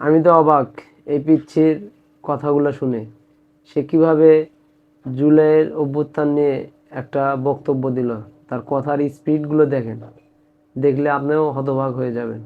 আমি তো অবাক এই পিচ্ছির কথাগুলো শুনে। সে কিভাবে জুলাইয়ের অভ্যুত্থান নিয়ে একটা বক্তব্য দিল। তার কথার স্পিডগুলো দেখেন, দেখলে আপনিও হতবাক হয়ে যাবেন।